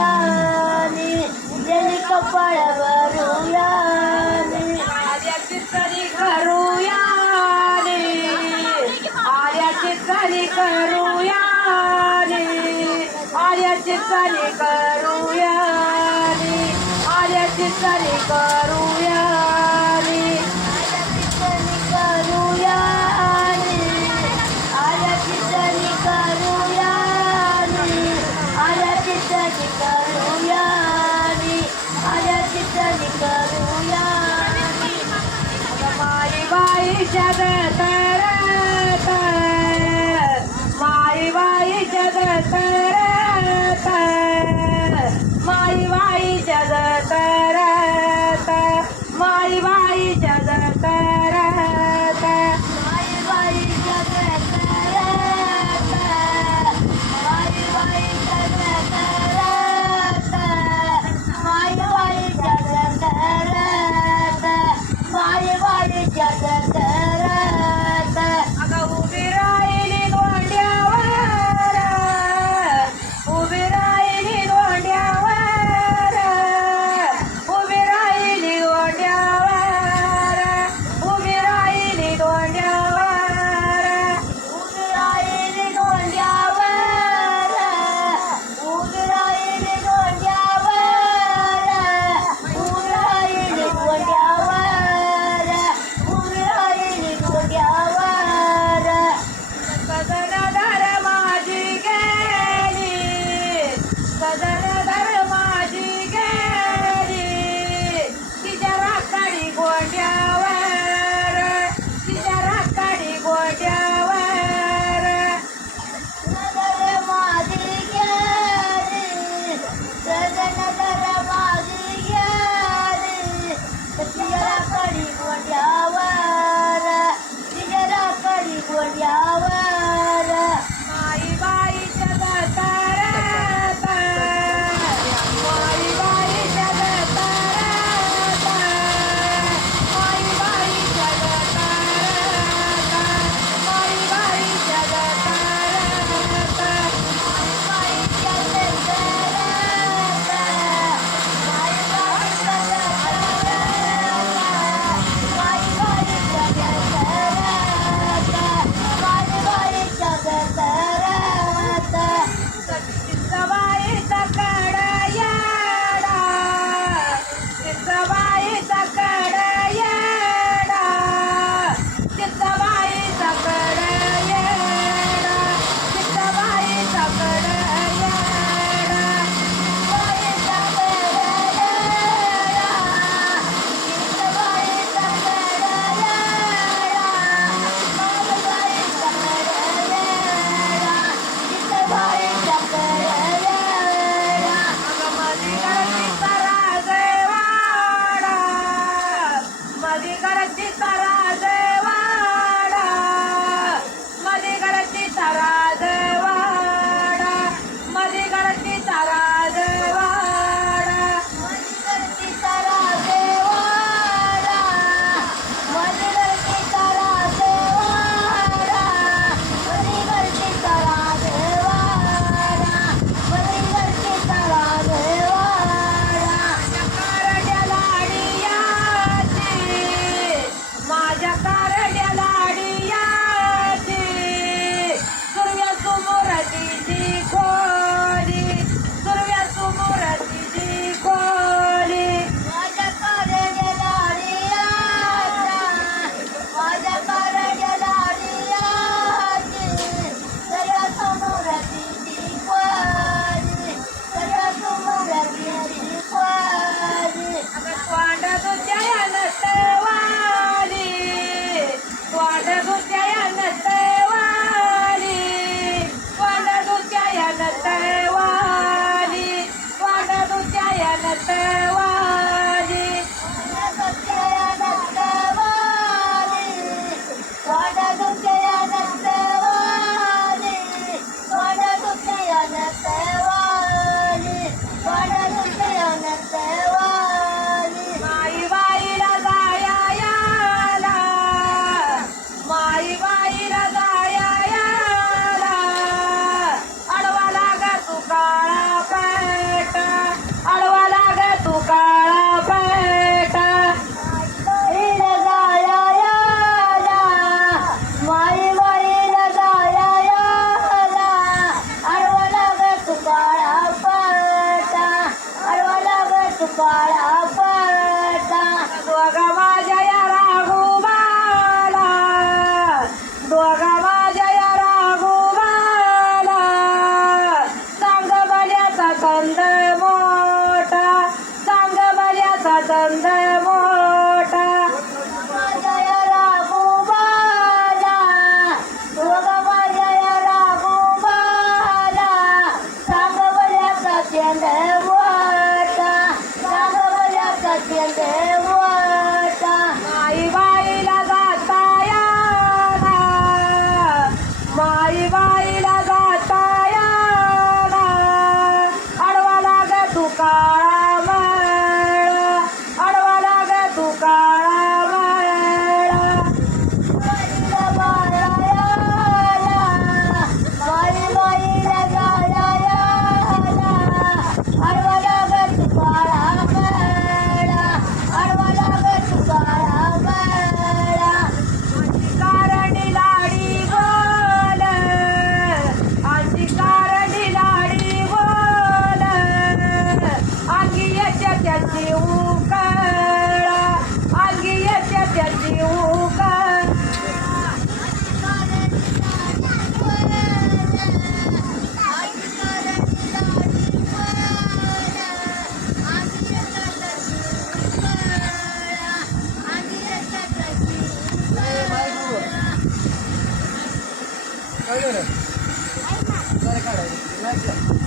याने जली कपाळावर याने आल्याची तरी करू याने. आल्याची तरी करू याने. आल्याची तरी करू याने. आल्याची जगत माई वाई जगत माई वाई जगत माई वाई जगत Yeah. Gracias. कंदळ मोठा जय राघो बाला जय राघो बाला सांगवल्या सत्यंत वाटा सांगवल्या सत्यंत 来这儿，来这儿，来这儿，来。